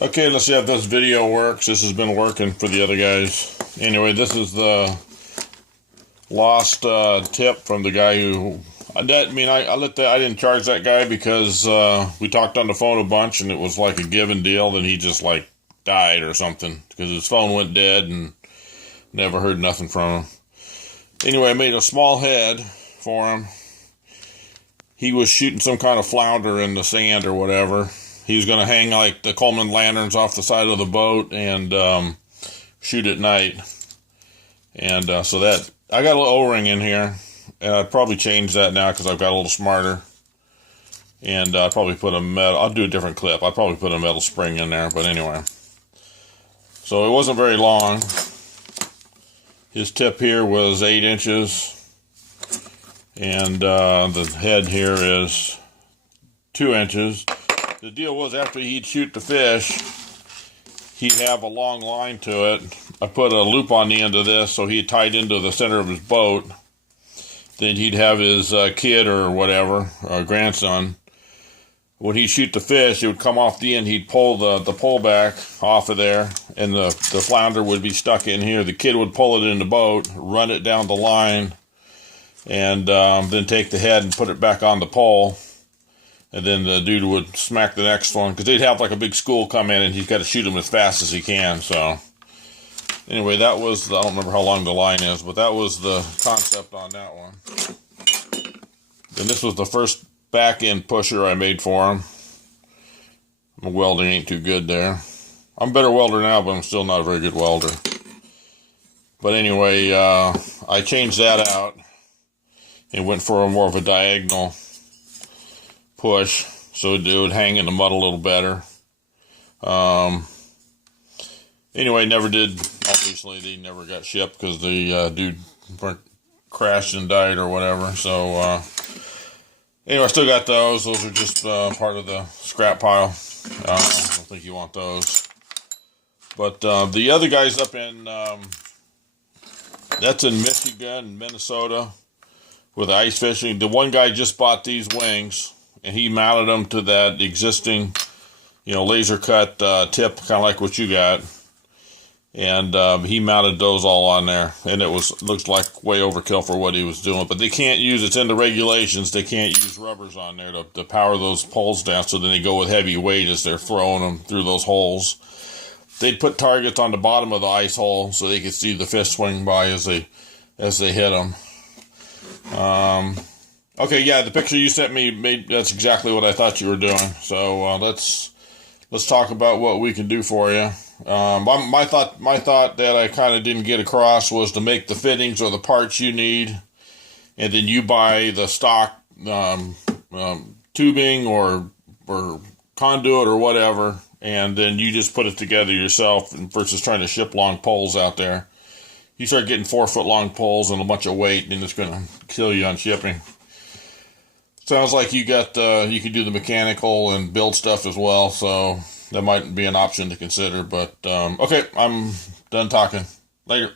Okay, let's see if this video works. This has been working for the other guys. Anyway, this is the lost tip from the guy who... I didn't charge that guy because we talked on the phone a bunch and it was like a given deal. Then he just like died or something because his phone went dead and never heard nothing from him. Anyway, I made a small head for him. He was shooting some kind of flounder in the sand or whatever. He was going to hang like the Coleman lanterns off the side of the boat and shoot at night. And so that, I got a little O-ring in here. And I'd probably change that now because I've got a little smarter. And I'll probably put a metal, I'll do a different clip. I'll probably put a metal spring in there, but anyway. So it wasn't very long. His tip here was 8 inches. And the head here is 2 inches. The deal was after he'd shoot the fish, he'd have a long line to it. I put a loop on the end of this so he tied into the center of his boat. Then he'd have his kid or whatever, grandson. When he'd shoot the fish, it would come off the end. He'd pull the pole back off of there, and the flounder would be stuck in here. The kid would pull it in the boat, run it down the line, and then take the head and put it back on the pole. And then the dude would smack the next one, because they'd have like a big school come in, and he's got to shoot them as fast as he can. So anyway, that was, I don't remember how long the line is, but that was the concept on that one. And this was the first back end pusher I made for him. My welding ain't too good there. I'm a better welder now, but I'm still not a very good welder. But anyway, I changed that out and went for a more of a diagonal push, so it would hang in the mud a little better. Anyway, never did, obviously they never got shipped because the dude crashed and died or whatever. So anyway, I still got those. Those are just part of the scrap pile. I don't think you want those. But the other guy's up in, that's in Michigan, Minnesota, with ice fishing. The one guy just bought these wings, and he mounted them to that existing, laser cut tip, kind of like what you got. And he mounted those all on there, and it looks like way overkill for what he was doing. But they can't use, it's in the regulations, they can't use rubbers on there to power those poles down, so then they go with heavy weight as they're throwing them through those holes. They'd put targets on the bottom of the ice hole so they could see the fish swing by as they hit them. Okay, yeah, the picture you sent me, that's exactly what I thought you were doing. So let's talk about what we can do for you. My thought that I kind of didn't get across was to make the fittings or the parts you need, and then you buy the stock tubing or conduit or whatever, and then you just put it together yourself versus trying to ship long poles out there. You start getting 4-foot long poles and a bunch of weight, and it's going to kill you on shipping. Sounds like you got you can do the mechanical and build stuff as well, so that might be an option to consider. But okay, I'm done talking. Later.